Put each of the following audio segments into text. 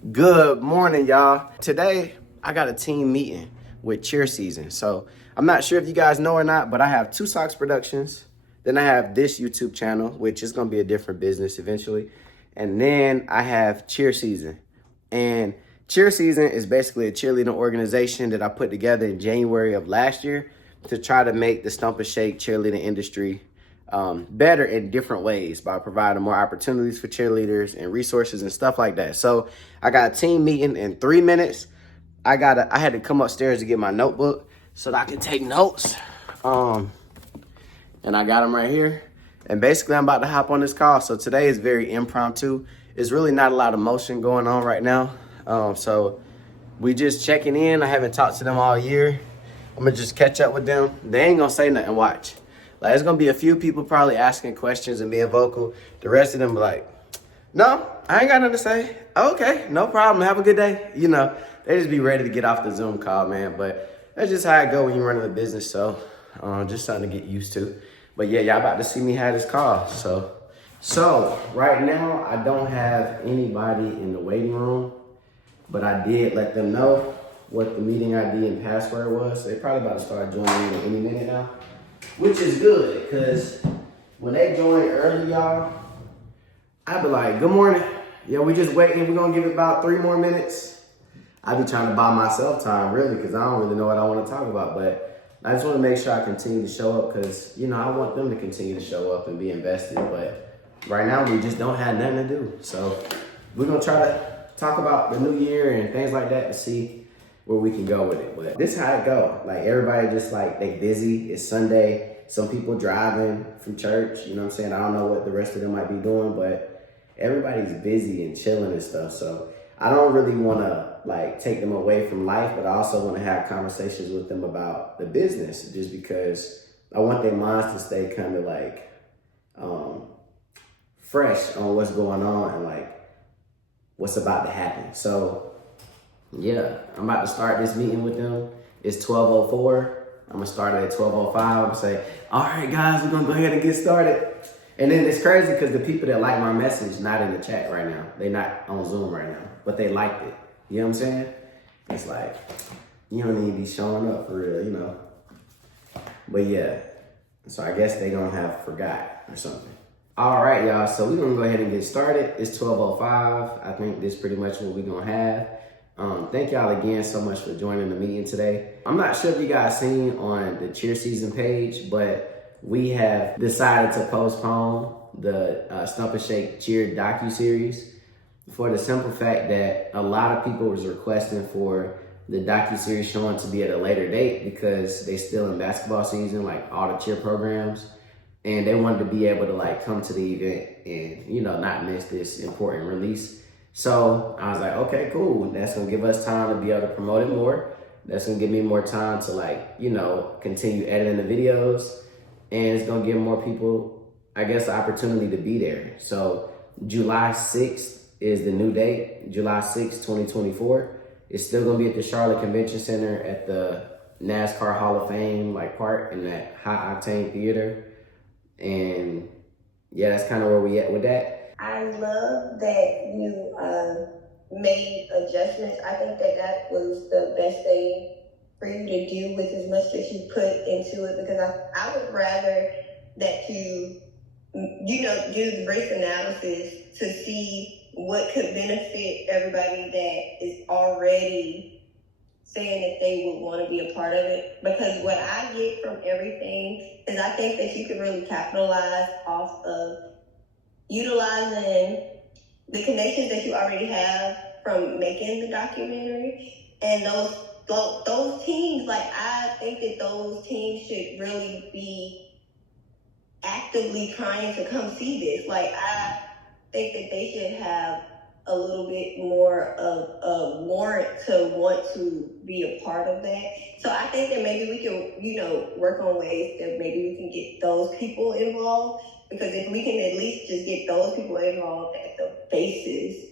Good morning, y'all. Today, I got a team meeting with cheer season. So I'm not sure if you guys know or not, but I have Two Sockz Productions. Then I have this YouTube channel, which is going to be a different business eventually. And then I have cheer season. And cheer season is basically a cheerleading organization that I put together in January of last year to try to make the Stump and Shake cheerleading industry better in different ways by providing more opportunities for cheerleaders and resources and stuff like that. So I got a team meeting in 3 minutes. I had to come upstairs to get my notebook so that I can take notes. And I got them right here. And basically I'm about to hop on this call. So today is very impromptu. It's really not a lot of motion going on right now. So we just checking in. I haven't talked to them all year. I'm gonna just catch up with them. They ain't gonna say nothing, watch. Like, there's gonna be a few people probably asking questions and being vocal. The rest of them be like, no, I ain't got nothing to say. Okay, no problem, have a good day. You know, they just be ready to get off the Zoom call, man. But that's just how it go when you run a business, so just something to get used to. But yeah, y'all about to see me have this call. So right now, I don't have anybody in the waiting room, but I did let them know what the meeting ID and password was. So they're probably about to start joining in any minute now, which is good, because when they join early, y'all, I be like, good morning. Yeah, we just waiting. We're going to give it about 3 more minutes. I be trying to buy myself time, really, because I don't really know what I want to talk about. But I just want to make sure I continue to show up because, you know, I want them to continue to show up and be invested. But right now, we just don't have nothing to do. So we're going to try to talk about the new year and things like that to see where we can go with it. But this is how it go. Like, everybody just, like, they busy. It's Sunday. Some people driving from church. You know what I'm saying? I don't know what the rest of them might be doing, but everybody's busy and chilling and stuff. So I don't really want to, like, take them away from life, but I also want to have conversations with them about the business, just because I want their minds to stay kind of, like, fresh on what's going on and, like, what's about to happen. So yeah, I'm about to start this meeting with them. It's 12:04. I'm gonna start it at 12:05. I'm gonna say, all right, guys, we're gonna go ahead and get started. And then it's crazy because the people that like my message not in the chat right now. They not on Zoom right now, but they liked it. You know what I'm saying? It's like, you don't need to be showing up for real, you know? But yeah, so I guess they don't have forgot or something. All right, y'all, so we're gonna go ahead and get started. It's 12:05. I think this is pretty much what we're gonna have. Thank y'all again so much for joining the meeting today. I'm not sure if you guys seen on the cheer season page, but we have decided to postpone the Stump and Shake cheer docu-series for the simple fact that a lot of people was requesting for the docu-series showing to be at a later date because they still in basketball season, like all the cheer programs, and they wanted to be able to, like, come to the event and, you know, not miss this important release. So I was like, okay, cool. That's gonna give us time to be able to promote it more. That's gonna give me more time to, like, you know, continue editing the videos. And it's gonna give more people, I guess, the opportunity to be there. So July 6th is the new date, July 6th, 2024. It's still gonna be at the Charlotte Convention Center at the NASCAR Hall of Fame, like, part in that high octane theater. And yeah, that's kind of where we at with that. I love that you made adjustments. I think that was the best thing for you to do with as much that you put into it, because I would rather that you know, do the risk analysis to see what could benefit everybody that is already saying that they would want to be a part of it. Because what I get from everything is I think that you can really capitalize off of utilizing the connections that you already have from making the documentary, and those teams. Like, I think that those teams should really be actively trying to come see this. Like, I think that they should have a little bit more of a warrant to want to be a part of that. So I think that maybe we can, you know, work on ways that maybe we can get those people involved. Because if we can at least just get those people involved at the bases,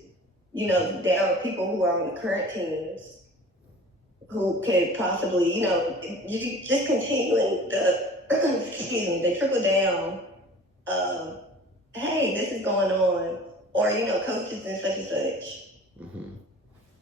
you know, there are people who are on the current teams who could possibly, you know, you just continuing the, the trickle down of, hey, this is going on, or, you know, coaches and such and such. Mm-hmm.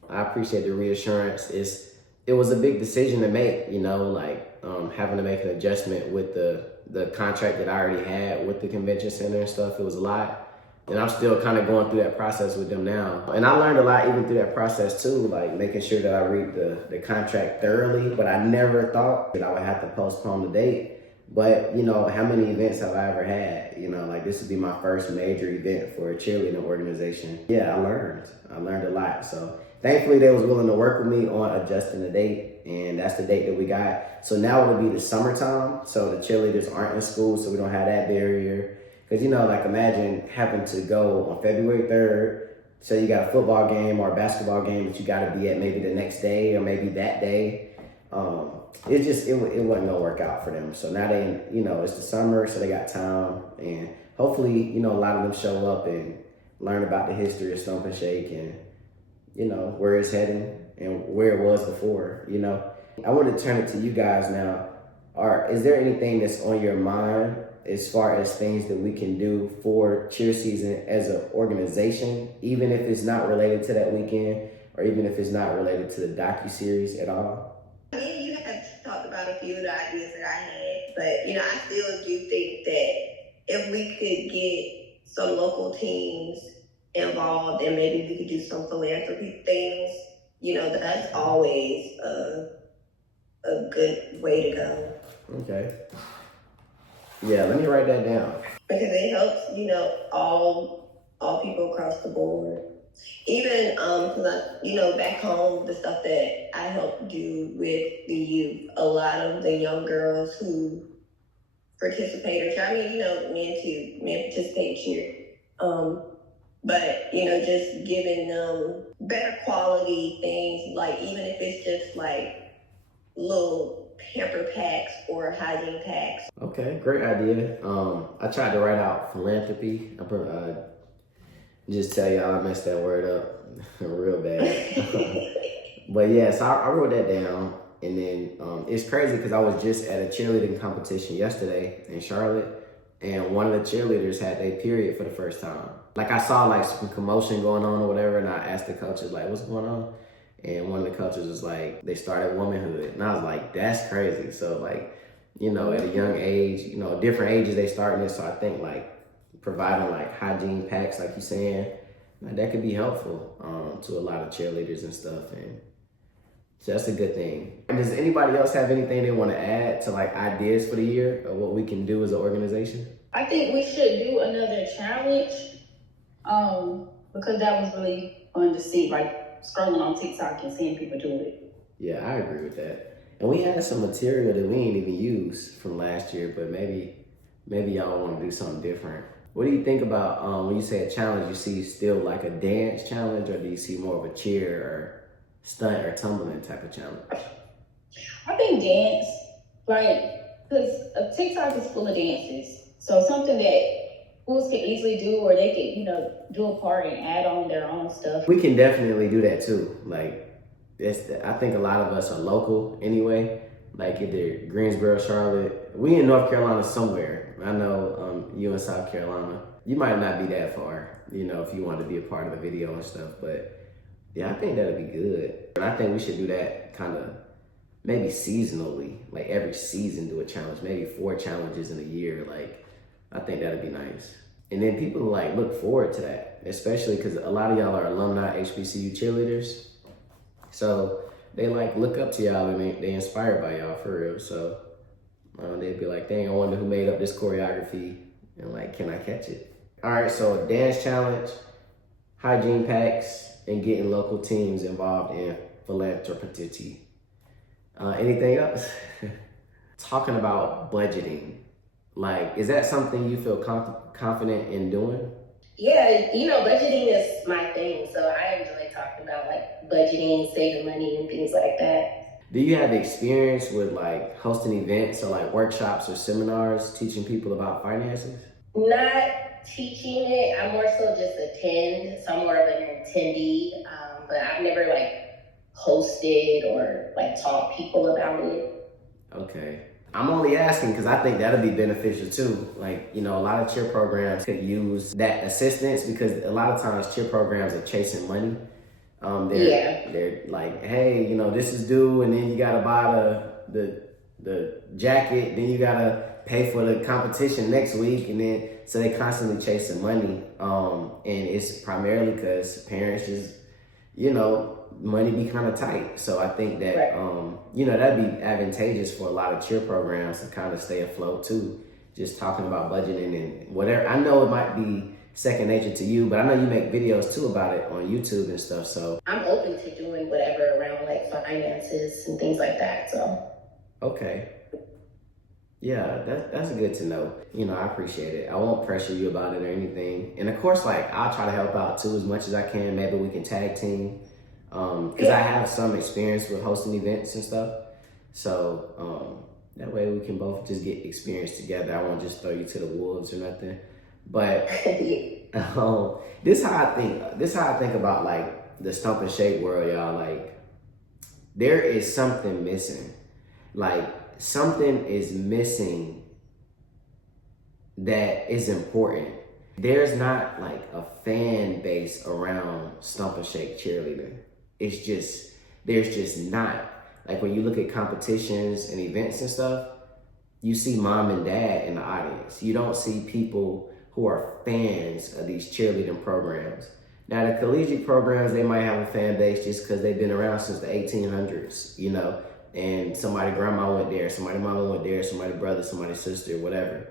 I appreciate the reassurance. It was a big decision to make, having to make an adjustment with the contract that I already had with the convention center and stuff. It was a lot. And I'm still kind of going through that process with them now. And I learned a lot even through that process too, like making sure that I read the contract thoroughly. But I never thought that I would have to postpone the date. But, how many events have I ever had? This would be my first major event for a cheerleading organization. Yeah, I learned a lot. So thankfully they was willing to work with me on adjusting the date. And that's the date that we got. So now it'll be the summertime. So the cheerleaders aren't in school, so we don't have that barrier. Because, imagine having to go on February 3rd. So you got a football game or a basketball game that you got to be at maybe the next day or maybe that day. It wasn't gonna work out for them. So now it's the summer, so they got time, and hopefully, a lot of them show up and learn about the history of Stomp and Shake and, where it's heading and where it was before, I want to turn it to you guys now. Is there anything that's on your mind as far as things that we can do for cheer season as an organization, even if it's not related to that weekend or even if it's not related to the docuseries at all? Yeah, you have talked about a few of the ideas that I had, but I still do think that if we could get some local teams involved and maybe we could do some philanthropy things, that's always a good way to go. Okay. Yeah, let me write that down. Because it helps, all people across the board. Even, back home, the stuff that I help do with the youth, a lot of the young girls who participate or try, men participate cheer. But, just giving them better quality things, like even if it's just like little pamper packs or hygiene packs. Okay, great idea. I tried to write out philanthropy. Just tell y'all I messed that word up real bad. But yeah, so I wrote that down. And then it's crazy because I was just at a cheerleading competition yesterday in Charlotte. And one of the cheerleaders had their period for the first time. Like I saw like some commotion going on or whatever. And I asked the coaches like, what's going on? And one of the coaches was like, they started womanhood. And I was like, that's crazy. So like, at a young age, different ages they starting this. So I think like providing like hygiene packs, like you're saying, that could be helpful to a lot of cheerleaders and stuff. And so that's a good thing. And does anybody else have anything they want to add to like ideas for the year of what we can do as an organization? I think we should do another challenge because that was really fun to see, like scrolling on TikTok and seeing people do it. Yeah, I agree with that. And we had some material that we ain't even used from last year, but maybe y'all want to do something different. What do you think about when you say a challenge, you see still like a dance challenge, or do you see more of a cheer or stunt or tumbling type of challenge? I think dance, because TikTok is full of dances. So something that schools can easily do, or they could, do a part and add on their own stuff. We can definitely do that too. I think a lot of us are local anyway, like either Greensboro, Charlotte. We in North Carolina somewhere. I know you in South Carolina. You might not be that far, if you want to be a part of the video and stuff. But yeah, I think that'd be good. And I think we should do that kind of maybe seasonally, like every season do a challenge, maybe 4 challenges in a year. Like, I think that'd be nice. And then people like look forward to that, especially because a lot of y'all are alumni HBCU cheerleaders. So they like look up to y'all and they inspired by y'all for real. So they'd be like, dang, I wonder who made up this choreography and like, can I catch it? All right, so a dance challenge, hygiene packs, and getting local teams involved in philanthropy. Anything else? Talking about budgeting. Like, is that something you feel confident in doing? Yeah, budgeting is my thing. So I enjoy talking about like budgeting, saving money and things like that. Do you have experience with like hosting events or like workshops or seminars teaching people about finances? Not teaching it. I more so just attend. So I'm more of an attendee. But I've never like hosted or like taught people about it. Okay. I'm only asking because I think that'll be beneficial too. Like, a lot of cheer programs could use that assistance because a lot of times cheer programs are chasing money. They're like, hey, this is due, and then you gotta buy the jacket, then you gotta pay for the competition next week, and then so they constantly chasing money. And it's primarily because parents just, money be kind of tight. So I think that that'd be advantageous for a lot of cheer programs to kind of stay afloat too. Just talking about budgeting and whatever. I know it might be second nature to you, but I know you make videos too about it on YouTube and stuff. So I'm open to doing whatever around like finances and things like that. So okay. Yeah, that's good to know. I appreciate it. I won't pressure you about it or anything. And of course, like, I'll try to help out too as much as I can. Maybe we can tag team. Because I have some experience with hosting events and stuff. So that way we can both just get experience together. I won't just throw you to the wolves or nothing. But this how I think about like the stump and shake world, y'all. Like, there is something missing. Like, something is missing that is important. There's not like a fan base around stump and shake cheerleading. There's just not. Like, when you look at competitions and events and stuff, you see mom and dad in the audience. You don't see people who are fans of these cheerleading programs. Now, the collegiate programs, they might have a fan base just because they've been around since the 1800s, and somebody grandma went there, somebody mama went there, somebody brother, somebody sister, whatever.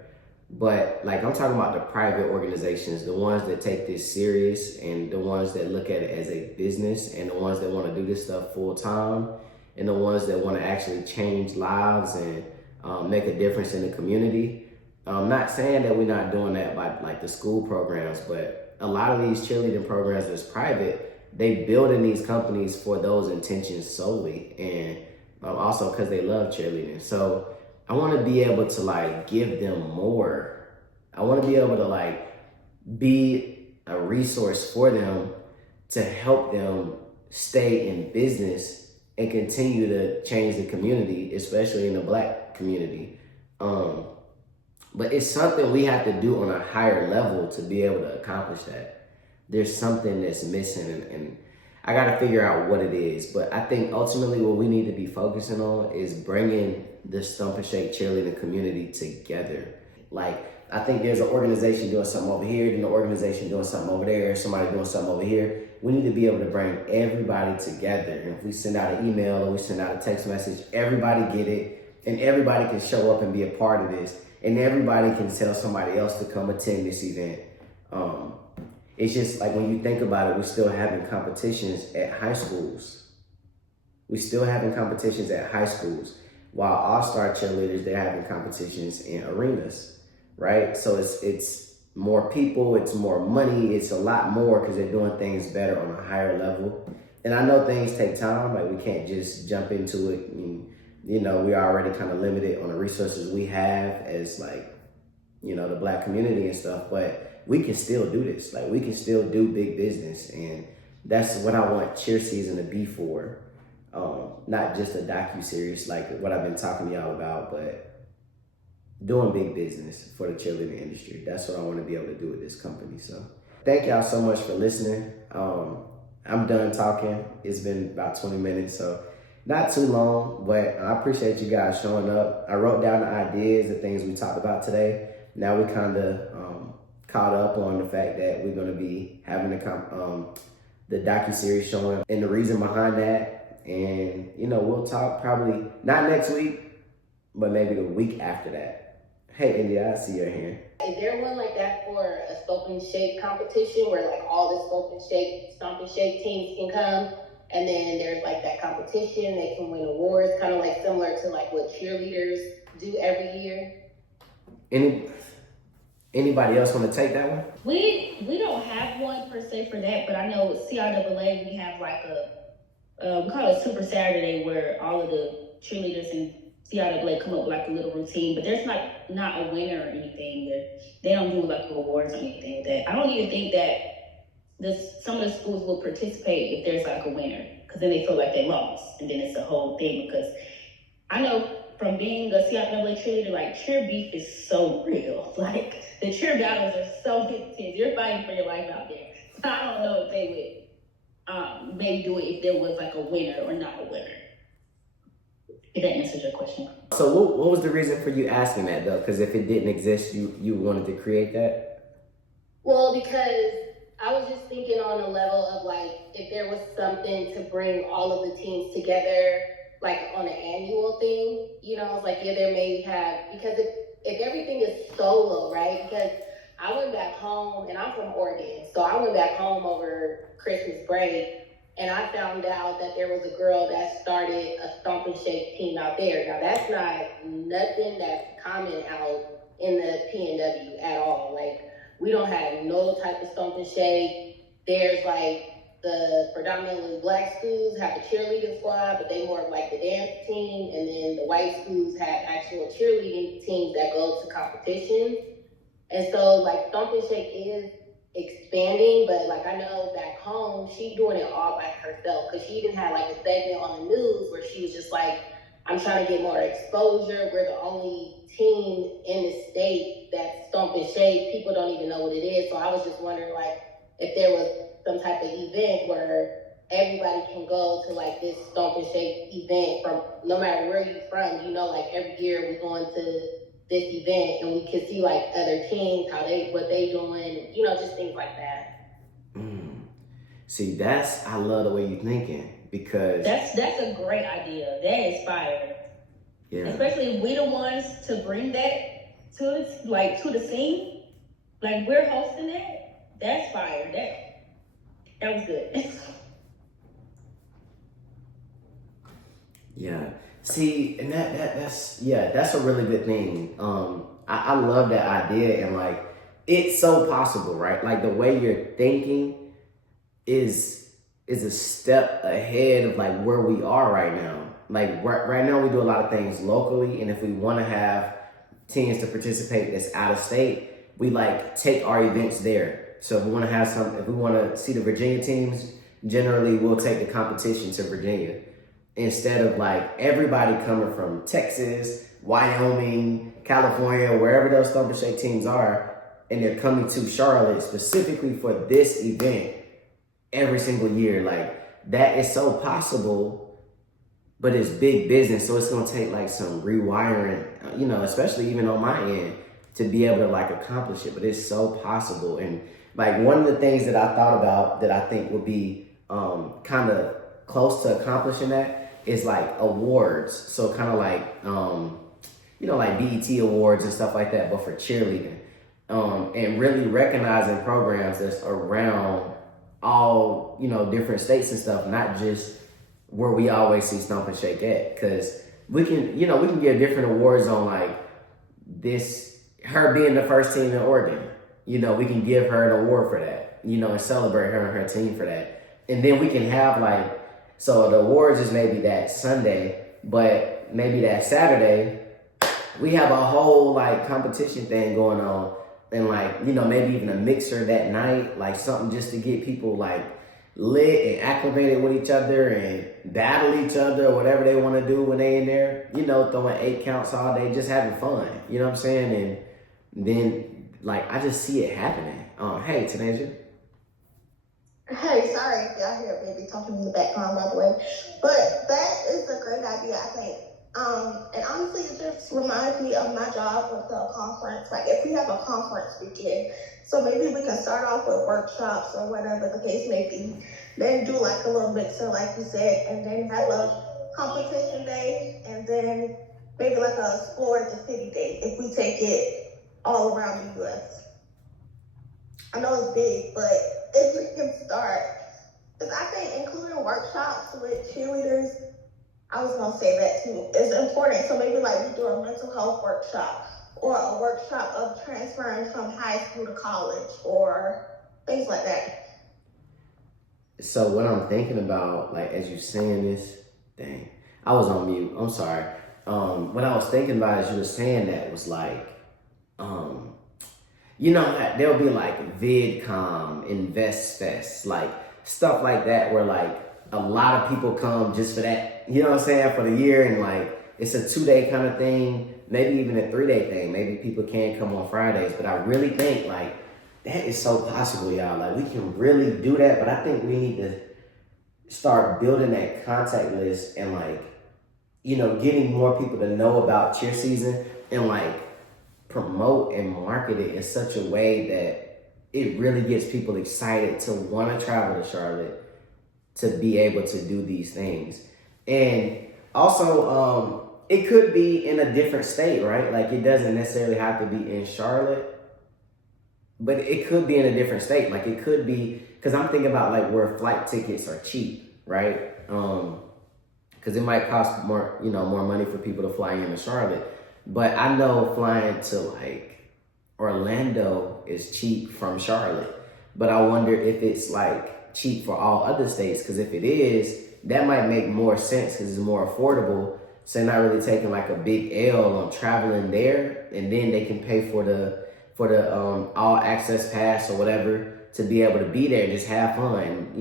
But like, I'm talking about the private organizations, the ones that take this serious and the ones that look at it as a business and the ones that want to do this stuff full time and the ones that want to actually change lives and make a difference in the community. I'm not saying that we're not doing that by like the school programs, but a lot of these cheerleading programs that's private, they build in these companies for those intentions solely, and also because they love cheerleading. So I want to be able to like give them more. I want to be able to like be a resource for them to help them stay in business and continue to change the community, especially in the Black community. But it's something we have to do on a higher level to be able to accomplish that. There's something that's missing, and I got to figure out what it is. But I think ultimately what we need to be focusing on is bringing the Stump and Shake cheerleading community together. Like, I think there's an organization doing something over here, then an organization doing something over there, somebody doing something over here. We need to be able to bring everybody together. And if we send out an email or we send out a text message, everybody get it, and everybody can show up and be a part of this. And everybody can tell somebody else to come attend this event. It's just like, when you think about it, we're still having competitions at high schools. While all-star cheerleaders, they're having competitions in arenas, right? So it's more people, it's more money, it's a lot more because they're doing things better on a higher level. And I know things take time, like we can't just jump into it. And, we're already kind of limited on the resources we have as like, the Black community and stuff, but we can still do this. Like, we can still do big business, and that's what I want cheer season to be for. Not just a docu-series like what I've been talking to y'all about, but doing big business for the cheerleading industry. That's what I want to be able to do with this company. So thank y'all so much for listening. I'm done talking. It's been about 20 minutes, so not too long, but I appreciate you guys showing up. I wrote down the ideas, the things we talked about today. Now we kind of caught up on the fact that we're going to be having the docu-series showing and the reason behind that. And, we'll talk probably not next week, but maybe the week after that. Hey, India, I see your hand. Is there one like that for a Stomp and Shake competition where like all the Stomp and Shake teams can come? And then there's like that competition, they can win awards, kind of like similar to like what cheerleaders do every year. Anybody else want to take that one? We don't have one per se for that, but I know with CIAA we have like we call it Super Saturday, where all of the cheerleaders and CIAA come up with like a little routine, but there's not a winner or anything. They don't do like awards or anything with that. I don't even think that some of the schools will participate if there's like a winner, because then they feel like they lost, and then it's a whole thing. Because I know from being a CIAA cheerleader, like cheer beef is so real. Like the cheer battles are so intense. You're fighting for your life out there. So I don't know if they maybe do it if there was like a winner or not a winner. If that answers your question. So what was the reason for you asking that though? Because if it didn't exist, you wanted to create that? Well, because I was just thinking on a level of like, if there was something to bring all of the teams together, like on an annual thing, you know, it's like, yeah, there may have, because if everything is solo, right? Because I went back home, and I'm from Oregon, so I went back home over Christmas break, and I found out that there was a girl that started a Stomp and Shake team out there. Now, that's not nothing that's common out in the PNW at all. Like, we don't have no type of Stomp and Shake. There's like the predominantly black schools have a cheerleading squad, but they more of like the dance team, and then the white schools have actual cheerleading teams that go to competitions. And so like Stomp and Shake is expanding, but like I know back home, she's doing it all by herself, because she even had like a segment on the news where she was just like, I'm trying to get more exposure. We're the only team in the state that's Stomp and Shake. People don't even know what it is. So I was just wondering like if there was some type of event where everybody can go to like this Stomp and Shake event from no matter where you're from, you know, like every year we're going to this event and we can see like other teams, what they doing, you know, just things like that. See, I love the way you're thinking, because That's a great idea. That is fire. yeah. Especially if we the ones to bring that to the scene. Like we're hosting that. That's fire. That was good. Yeah. See, and that's a really good thing. I love that idea, and like it's so possible, right? Like the way you're thinking is a step ahead of like where we are right now. Like right now we do a lot of things locally, and if we want to have teams to participate that's out of state, we like take our events there. So if we want to see the Virginia teams, generally we'll take the competition to Virginia, instead of like everybody coming from Texas, Wyoming, California, wherever those Stomp and Shake teams are, and they're coming to Charlotte specifically for this event every single year. Like that is so possible, but it's big business. So it's going to take like some rewiring, you know, especially even on my end, to be able to like accomplish it. But it's so possible. And like one of the things that I thought about that I think would be kind of close to accomplishing that is like awards. So kind of like, you know, like BET awards and stuff like that, but for cheerleading. And really recognizing programs that's around all, you know, different states and stuff, not just where we always see Stomp and Shake at. Cause we can give different awards on like her being the first team in Oregon. You know, we can give her an award for that, you know, and celebrate her and her team for that. And then we can have like, so the awards is maybe that Sunday, but maybe that Saturday, we have a whole like competition thing going on, and like, you know, maybe even a mixer that night, like something just to get people like lit and acclimated with each other and battle each other or whatever they want to do when they in there, you know, throwing 8 counts all day, just having fun, you know what I'm saying? And then like, I just see it happening. Hey, Tanasia. Hey, sorry if y'all hear a baby talking in the background, by the way. But that is a great idea, I think. And honestly, it just reminds me of my job with the conference. Like, if we have a conference weekend, so maybe we can start off with workshops or whatever the case may be. Then do like a little mixer, like you said, and then have a competition day, and then maybe like a explore the city day if we take it all around the U.S. I know it's big, but if we can start, because I think including workshops with cheerleaders, I was gonna say that too, is important. So maybe like we do a mental health workshop or a workshop of transferring from high school to college or things like that. So what I'm thinking about, like as you saying this, dang, I was on mute. I'm sorry. What I was thinking about as you were saying that was like, you know, there'll be like VidCon, InvestFest, like stuff like that, where like a lot of people come just for that, you know what I'm saying, for the year. And like, it's a 2-day kind of thing, maybe even a 3-day thing. Maybe people can't come on Fridays, but I really think like that is so possible, y'all. Like we can really do that, but I think we need to start building that contact list and like, getting more people to know about cheer season and like promote and market it in such a way that it really gets people excited to want to travel to Charlotte to be able to do these things. And also, it could be in a different state, right? Like it doesn't necessarily have to be in Charlotte, but it could be in a different state. Like it could be, because I'm thinking about like where flight tickets are cheap, right? Because it might cost more, more money for people to fly into Charlotte. But I know flying to like Orlando is cheap from Charlotte. But I wonder if it's like cheap for all other states. Because if it is, that might make more sense because it's more affordable. So they're not really taking like a big L on traveling there, and then they can pay for the all access pass or whatever to be able to be there and just have fun.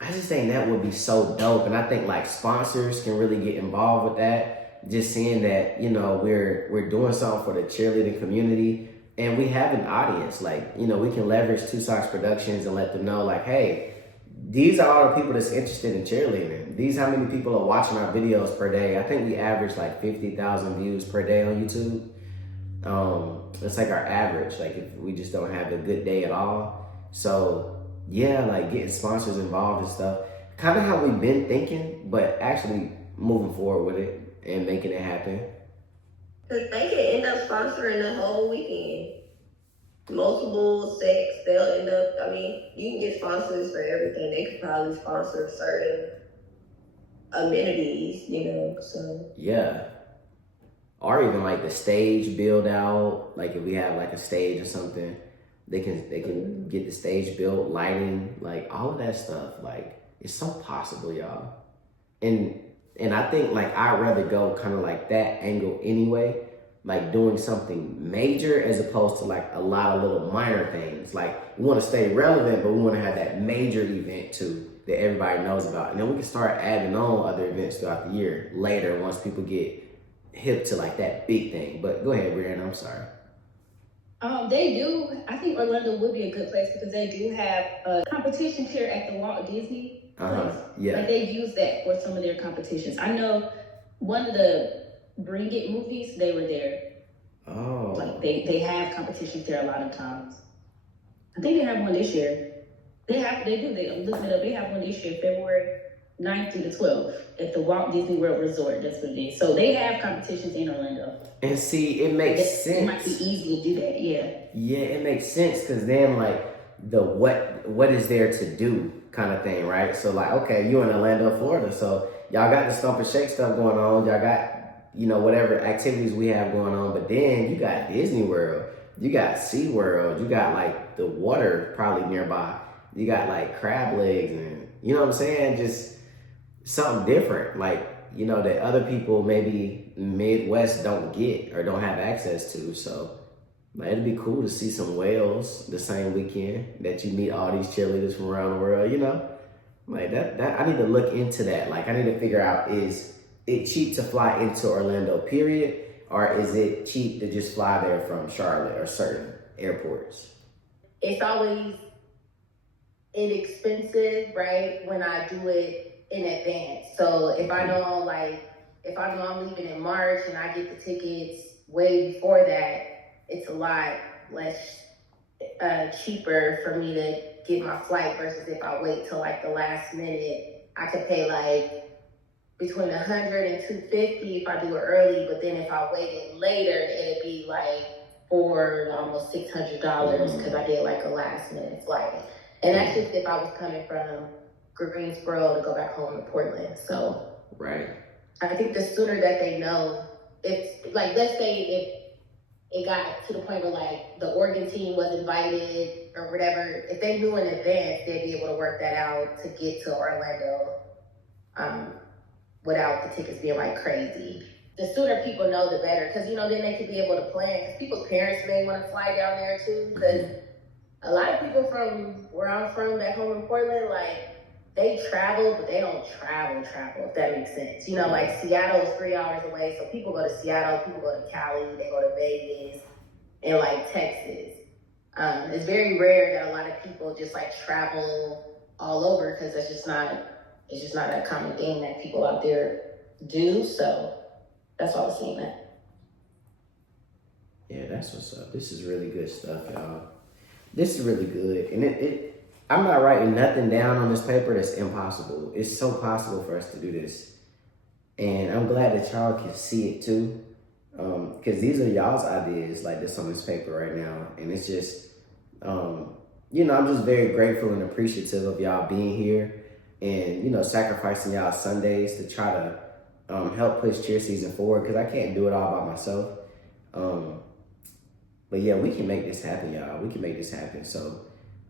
I just think that would be so dope, and I think like sponsors can really get involved with that. Just seeing that we're doing something for the cheerleading community, and we have an audience. Like we can leverage Two Sockz Productions and let them know like, hey, these are all the people that's interested in cheerleading. These how many people are watching our videos per day. I think we average like 50,000 views per day on YouTube. It's like our average, like if we just don't have a good day at all. So yeah, like getting sponsors involved and stuff, kind of how we've been thinking, but actually moving forward with it and making it happen. Because they can end up sponsoring the whole weekend. Multiple sects, they'll end up, you can get sponsors for everything. They could probably sponsor certain amenities, so. Yeah. Or even like the stage build out, like if we have like a stage or something, they can get the stage built, lighting, like all of that stuff. Like it's so possible, y'all. And I think like I'd rather go kind of like that angle anyway, like doing something major as opposed to like a lot of little minor things. Like we want to stay relevant, but we want to have that major event too that everybody knows about. And then we can start adding on other events throughout the year later once people get hip to like that big thing. But go ahead, Brianna, I'm sorry. They do. I think Orlando would be a good place because they do have a competition here at the Walt Disney place. Yeah. Like they use that for some of their competitions. I know one of the Bring It movies, they were there. Oh. Like they have competitions there a lot of times. I think they have one this year. I'm looking it up. They have one this year, February 9th through the 12th at the Walt Disney World Resort. That's what it is. So they have competitions in Orlando. And see, it makes sense. It might be easy to do that, yeah. Yeah, it makes sense because then like the what is there to do kind of thing, right? So like, okay, you in Orlando, Florida, so y'all got the Stomp and Shake stuff going on. Y'all got whatever activities we have going on, but then you got Disney World, you got SeaWorld, you got like the water probably nearby, you got like crab legs, and you know what I'm saying, just something different, like that other people maybe Midwest don't get or don't have access to. So like, it'd be cool to see some whales the same weekend that you meet all these cheerleaders from around the world, like that I need to look into that. Like I need to figure out, is it cheap to fly into Orlando, period? Or is it cheap to just fly there from Charlotte or certain airports? It's always inexpensive, right, when I do it in advance. So if I know I'm leaving in March and I get the tickets way before that, it's a lot less cheaper for me to get my flight versus if I wait till like the last minute. I could pay like between $100 and $250 if I do it early, but then if I waited later, it'd be like almost $600 because I did like a last minute flight. And that's just if I was coming from Greensboro to go back home to Portland. So right. I think the sooner that they know, it's like, let's say if it got to the point where like the Oregon team was invited or whatever, if they knew in advance, they'd be able to work that out to get to Orlando without the tickets being like crazy. The sooner people know, the better, because then they could be able to plan, because people's parents may want to fly down there too, because a lot of people from where I'm from, back home in Portland, like, they travel, but they don't travel, if that makes sense. Like Seattle is 3 hours away, so people go to Seattle, people go to Cali, they go to Vegas, and like Texas. It's very rare that a lot of people just like travel all over, because it's just not a common thing that people out there do. So that's why I was saying that. Yeah, that's what's up. This is really good stuff, y'all. This is really good. And I'm not writing nothing down on this paper that's impossible. It's so possible for us to do this. And I'm glad that y'all can see it too. Because these are y'all's ideas like this on this paper right now. And it's just, you know, I'm just very grateful and appreciative of y'all being here and, you know, sacrificing y'all Sundays to try to help push cheer season forward, because I can't do it all by myself. But yeah, we can make this happen, y'all. We can make this happen. So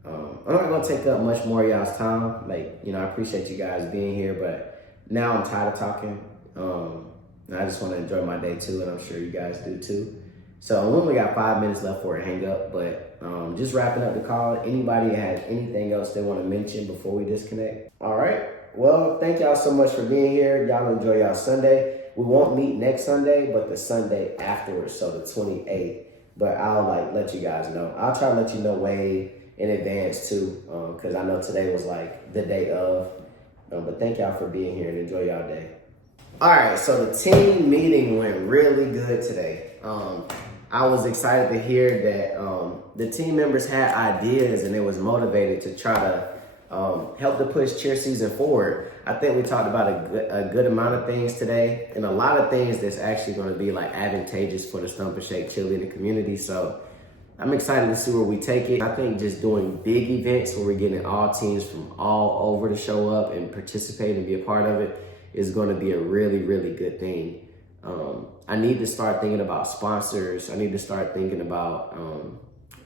I'm not gonna take up much more of y'all's time. Like, you know, I appreciate you guys being here, but now I'm tired of talking. And I just want to enjoy my day too, and I'm sure you guys do too. So we only got 5 minutes left for a hang up, but just wrapping up the call. Anybody has anything else they want to mention before we disconnect? All right. Well, thank y'all so much for being here. Y'all enjoy y'all Sunday. We won't meet next Sunday, but the Sunday afterwards, so the 28th. But I'll let you guys know. I'll try to let you know way in advance too, because I know today was like the day of. But thank y'all for being here and enjoy y'all day. All right, so the team meeting went really good today. I was excited to hear that the team members had ideas and they was motivated to try to help to push cheer season forward. I think we talked about a good amount of things today, and a lot of things that's actually going to be like advantageous for the Stump and Shake cheerleading community. So I'm excited to see where we take it. I think just doing big events where we're getting all teams from all over to show up and participate and be a part of it is going to be a really, really good thing. I need to start thinking about sponsors. I need to start thinking about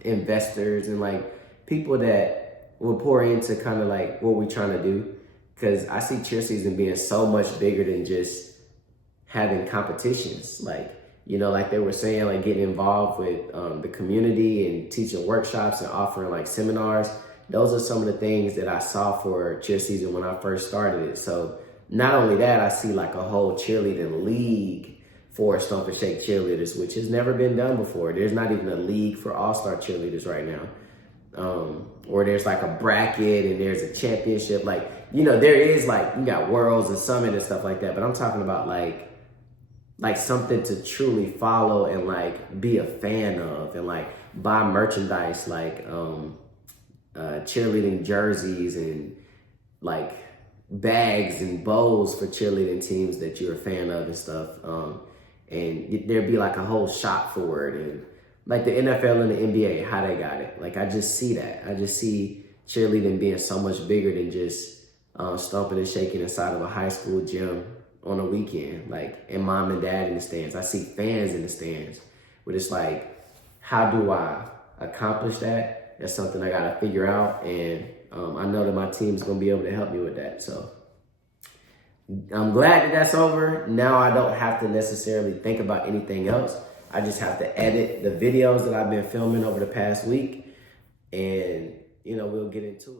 investors and like people that will pour into kind of like what we're trying to do. Because I see cheer season being so much bigger than just having competitions. Like, you know, like they were saying, like getting involved with the community and teaching workshops and offering like seminars. Those are some of the things that I saw for cheer season when I first started it. So not only that, I see like a whole cheerleading league for Stump and Shake cheerleaders, which has never been done before. There's not even a league for all-star cheerleaders right now. Or there's like a bracket and there's a championship. Like, you know, there is like, you got Worlds and Summit and stuff like that, but I'm talking about like something to truly follow and like be a fan of and like buy merchandise, like cheerleading jerseys and like bags and bows for cheerleading teams that you're a fan of and stuff. And there'd be like a whole shop for it, and like the NFL and the NBA, how they got it. Like I just see that. I just see cheerleading being so much bigger than just stomping and shaking inside of a high school gym on a weekend, like, and mom and dad in the stands. I see fans in the stands, but it's like, how do I accomplish that? That's something I gotta figure out, and I know that my team's gonna be able to help me with that. So I'm glad that that's over. Now I don't have to necessarily think about anything else. I just have to edit the videos that I've been filming over the past week, and you know, we'll get into it.